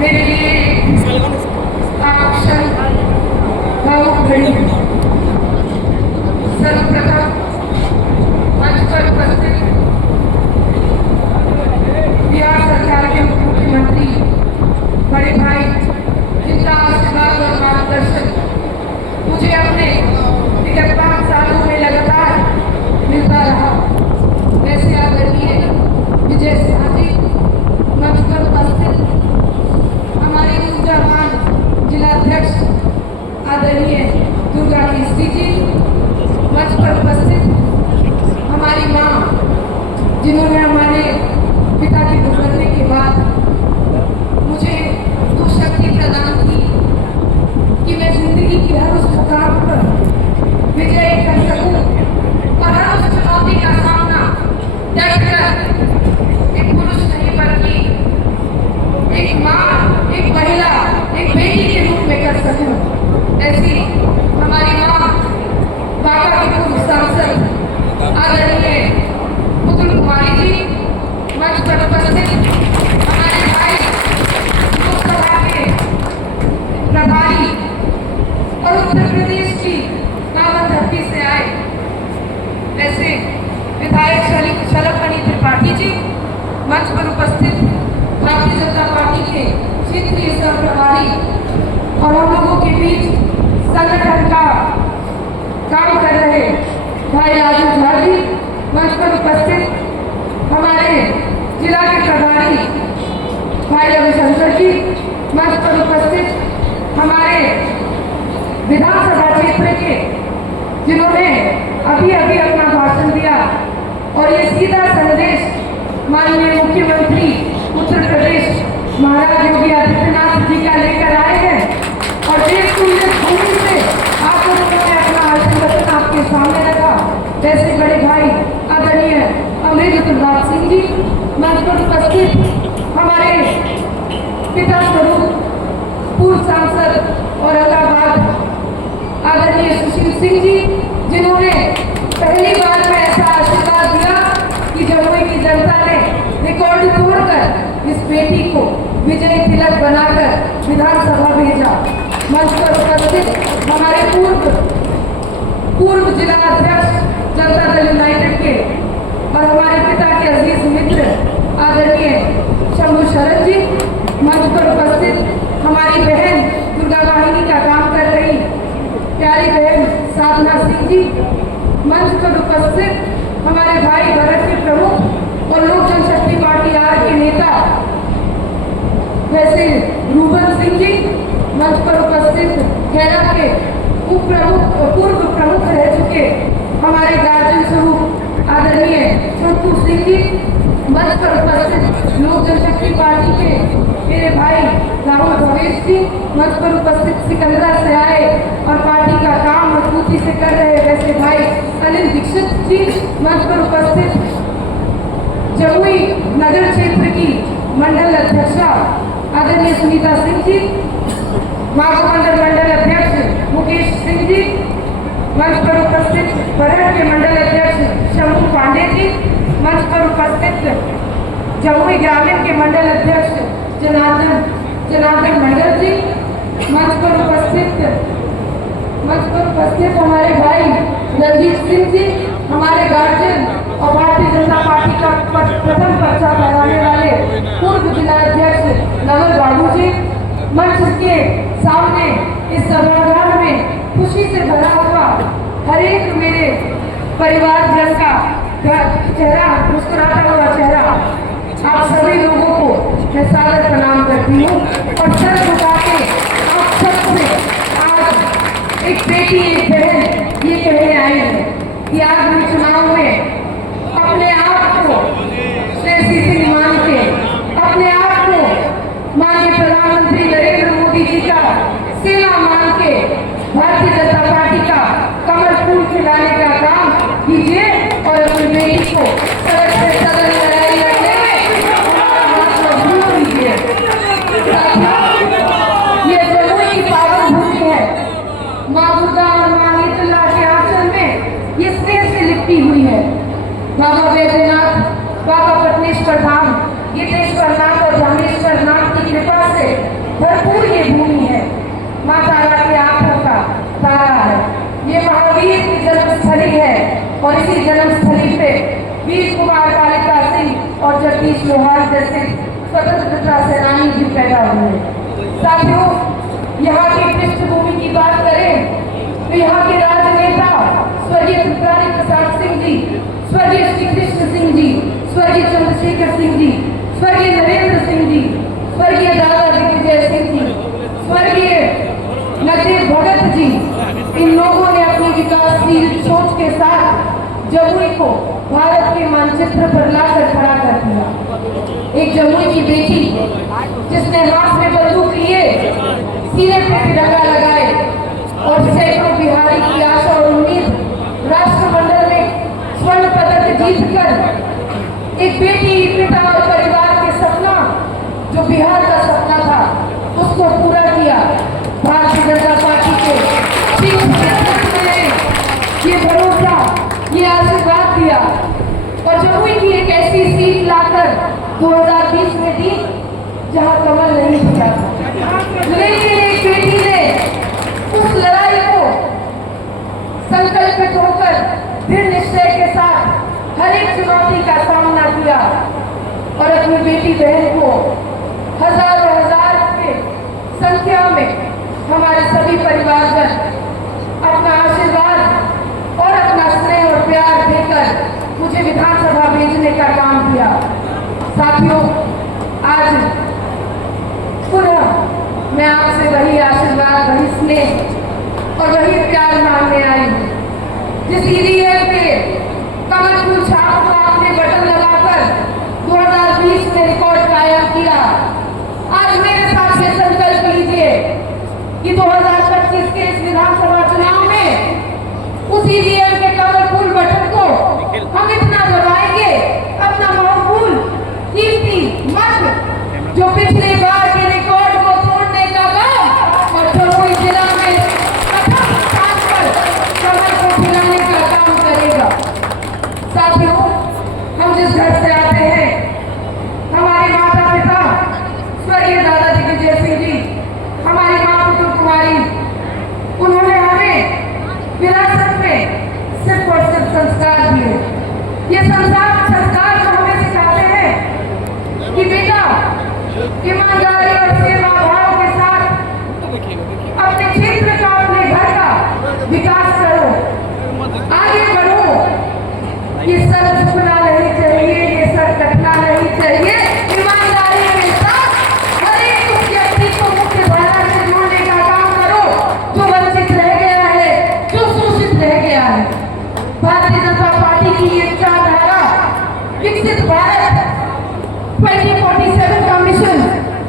मेरे लिए आकर्षण भावुक घड़ी। सर्वप्रथम मंच पर उपस्थित बिहार सरकार के मुख्यमंत्री बड़े भाई, जिनका आशीर्वाद और मार्गदर्शन मुझे अपने विगत 5 सालों में लगातार मिलता रहा, वैसे आदरणीय विजय सिन्हा जी, मंच पर उपस्थित हमारे ऊर्जावान जिलाध्यक्ष आदरणीय दुर्गा केसरी जी, मंच पर उपस्थित हमारी माँ, जिन्होंने हमारे पिता के गुजरने के बाद मुझे वो शक्ति प्रदान की कि मैं जिंदगी की हर उस थकान पर विजय कर सकूं और हर उस चुनौती का सामना डटकर एक पुरुष नहीं बल्कि एक माँ, एक महिला, एक बेटी के रूप में कर सकूं। ऐसी हमारी माँ बाबा की पूर्व सांसद आदरणीय पुतुल कुमारी जी, मंच पर उपस्थित हमारे भाई लोकसभा के प्रभारी और उत्तर प्रदेश की पावन धरती से आए ऐसे विधायक शलभमणि त्रिपाठी जी, मंच पर उपस्थित भारतीय जनता पार्टी के क्षेत्रीय सह प्रभारी और हम लोगों के बीच संगठन का काम कर रहे भाई राजू झा जी, मंच पर उपस्थित हमारे जिला के प्रभारी भाई रविशंकर जी, मंच पर उपस्थित हमारे विधानसभा क्षेत्र के जिन्होंने अभी अभी अपना भाषण दिया और ये सीधा संदेश माननीय मुख्यमंत्री उत्तर प्रदेश महाराज योगी आदित्यनाथ जी का लेकर आए हैं और देश की भूमि से आप लोगों ने अपना आशीर्वाद आपके सामने रखा। जैसे बड़े भाई आदरणीय अमृत प्रभात सिंह जी, मंच पर उपस्थित हमारे पिता स्वरूप पूर्व सांसद औरंगाबाद आदरणीय सुशील सिंह जी, जिन्होंने पहली बार में ऐसा आशीर्वाद दिया कि जमुई की जनता ने रिकॉर्ड तोड़कर इस बेटी को विजय तिलक बनाकर विधानसभा भेजा। मंच पर उपस्थित हमारे पूर्व जिला अध्यक्ष जनता दल यूनाइटेड के और हमारे पिता के अजीज मित्र आदरणीय शंभू शरद जी, मंच पर उपस्थित हमारी बहन दुर्गा वाहिनी का काम कर रही प्यारी बहन साधना सिंह जी, मंच पर उपस्थित हमारे भाई भरत के प्रमुख और लोक जनशक्ति पार्टी आर के नेता वैसे रूबन सिंह जी, मंच पर उपस्थित खैरा के पूर्व प्रमुख रह चुके हमारे गार्जियन स्वरूप आदरणीय छोटू सिंह जी, मंच पर उपस्थित लोक जनशक्ति पार्टी के मेरे भाई राहुल भवेश जी, मंच पर उपस्थित सिकंदरा से आए और पार्टी का काम मजबूती से कर रहे वैसे भाई अनिल दीक्षित जी, मंच पर उपस्थित जमुई नगर क्षेत्र की मंडल अध्यक्षा आदरणीय सुनीता सिंह जी, महामंडल मंडल अध्यक्ष मुकेश सिंह जी, मंच पर उपस्थित बरहट के मंडल अध्यक्ष शंभू पांडे जी, मंच पर उपस्थित जमुई ग्रामीण के मंडल अध्यक्ष जनार्दन मंडल जी, मंच पर उपस्थित हमारे भाई रणजीत सिंह जी, हमारे गार्जियन और भारतीय जनता पार्टी का प्रथम पर्चा लहराने वाले पूर्व जिला अध्यक्ष नवल बाबू जी, मंच के सामने इस सभागार में खुशी से भरा हुआ हर एक मेरे परिवारजन का चेहरा, मुस्कुराता हुआ चेहरा, आप सभी लोगों को मैं सादर प्रणाम करती हूँ और सर झुका के आप सबसे आज एक बेटी एक बहन ये कहने आई है कि आज हम चुनाव में अपने आप को श्रेष्ठी सिंह मान के, अपने आप को माननीय प्रधानमंत्री नरेंद्र मोदी जी का सेवा मान के भारतीय जनता पार्टी का कमल फूल खिलाने का काम कीजिए और अपनी बेटी को सड़क से सदन लड़ाई लड़ने में हाथ मजबूत कीजिए। ये जमुई की पावन भूमि है, माँ दुर्गा और माँ नीतला के आंचल में ये स्नेह से लिपटी हुई है। बाबा बैद्यनाथ, बाबा पटनेश्वर धाम, गीतेश्वर नाथ और धामेश्वर नाथ की कृपा से भरपूर ये भूमि है। माँ तारा की आंखों का तारा है। ये महावीर की जन्मस्थली है और इसी जन्मस्थली पे वीर कुमार कालिका सिंह और जगदीश लोहार जैसे स्वतंत्रता सेनानी भी पैदा हुए। साथियों, यहाँ की पृष्ठभूमि की बात करें तो यहाँ के राजनेता स्वर्गीय त्रिपुरारी प्रसाद सिंह जी, स्वर्गीय श्री कृष्ण सिंह जी, स्वर्गीय चंद्रशेखर सिंह जी, स्वर्गीय नरेंद्र सिंह जी, स्वर्गीय दादा दिग्विजय सिंह जी, स्वर्गीय नजीर भगत जी, इन लोगों ने अपनी विकासशील सोच के साथ जमुई को भारत के मानचित्र पर लाकर खड़ा कर दिया। एक जमुई की बेटी जिसने हाथ में बंदूक लिए, सीने पे तिरंगा लगाए और सैकड़ों बिहारी की आशा और उम्मीद राष्ट्रमंडल में स्वर्ण पदक जीतकर एक बेटी, पिता और परिवार के सपना जो बिहार का सपना था उसको पूरा किया। भारतीय जनता पार्टी के नेतृत्व ने ये भरोसा, ये आशीर्वाद दिया और जमुई की एक ऐसी सीट लाकर 2020 में दी जहां कमल नहीं फूटा था। लेकिन एक बेटी ने उस लड़ाई को संकल्पित होकर दृढ़ निश्चय के साथ हर एक चुनौती का सामना किया और अपनी बेटी बहन को हजारों हजार के संख्या में हमारे सभी परिवारजन अपना आशीर्वाद और अपना स्नेह और प्यार देकर मुझे विधानसभा भेजने का काम किया। साथियों, आज पुनः मैं आपसे वही आशीर्वाद, वही स्नेह और वही प्यार मांगने आई हूँ। जिस ईवीएम पे कमल फूल छाप को आपने बटन लगाकर 2020 में रिकॉर्ड कायम किया, आज मेरे साथ ये संकल्प लीजिए कि 2025 के इस विधानसभा चुनाव में उस ईवीएम के कमल फूल बटन को हम इतना दबाएंगे, अपना महफूल कीमती मत जो पिछली बार के रिकॉर्ड को तोड़ने का काम और जमुई जिला में प्रथम स्थान पर कमल को खिलाने का काम करेगा। साथियों, हम जिस घर से आते हैं, हमारे माता पिता स्वर्गीय दादा दिग्विजय सिंह जी, हमारी माँ पुत्र कुमारी, उन्होंने हमें विरासत में सिर्फ और सिर्फ संस्कार दिए। ये संस्कार जो हमें सिखाते हैं कि बेटा ईमानदारी और सेवा भाव के साथ अपने क्षेत्र का, अपने घर का विकास करो, आगे बढ़ो। ये सर झुकना नहीं चाहिए, ये सर कटना नहीं चाहिए। ईमानदारी के साथ हर एक उस व्यक्ति को मुख्य धारा से जोड़ने का काम करो जो वंचित रह गया है, जो शोषित रह गया है। भारतीय जनता पार्टी की ये विचारधारा विकसित भारत 2047 का मिशन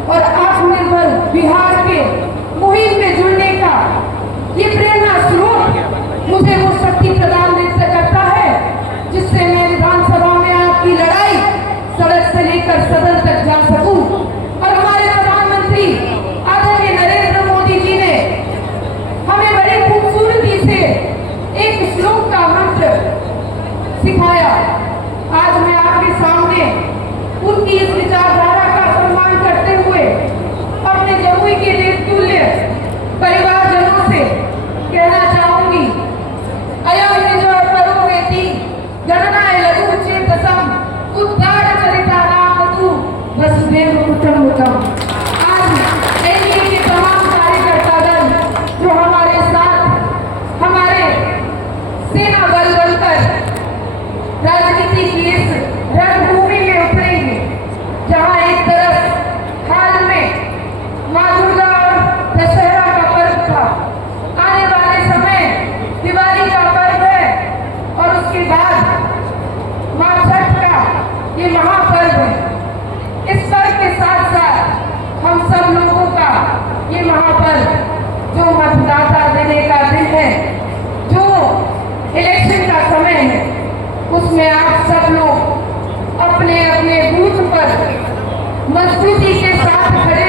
और आत्मनिर्भर बिहार के मुहिम में जुड़ने का ये प्रेरणा स्रोत मुझे वो शक्ति प्रदान करता है जिससे मैं विधानसभा में आपकी लड़ाई सड़क से लेकर सदन तक जा सकूं। और हमारे प्रधानमंत्री आदरणीय नरेंद्र मोदी जी ने हमें बड़ी खूबसूरती से एक श्लोक का मंत्र सिखाया। आज मैं आपके सामने उनकी इस विचारधारा का सम्मान करते हुए अपने जमुई के देवतुल्य परिवारजनों से कहना चाहूंगी, अयं निजो करोवेति गणनाय लघु चेतसम उद्धार चरितानामतु वसुदेव कुटुम्बकम। आज एनडीए के तमाम कार्यकर्ता दल जो हमारे साथ हमारे सेना बल बनकर राजनीति की इस रणभूमि में उतरेंगे, जहां एक तरफ हाल में मां दुर्गा और दशहरा का पर्व था, आने वाले समय दिवाली का पर्व है और उसके बाद मां छठ का ये महापर्व है। इस पर्व के साथ साथ हम सब लोगों का ये महापर्व जो मतदाता देने का दिन है, जो इलेक्शन का समय है, उसमें आप सब लोग अपने अपने बूथ पर मजबूती के साथ खड़े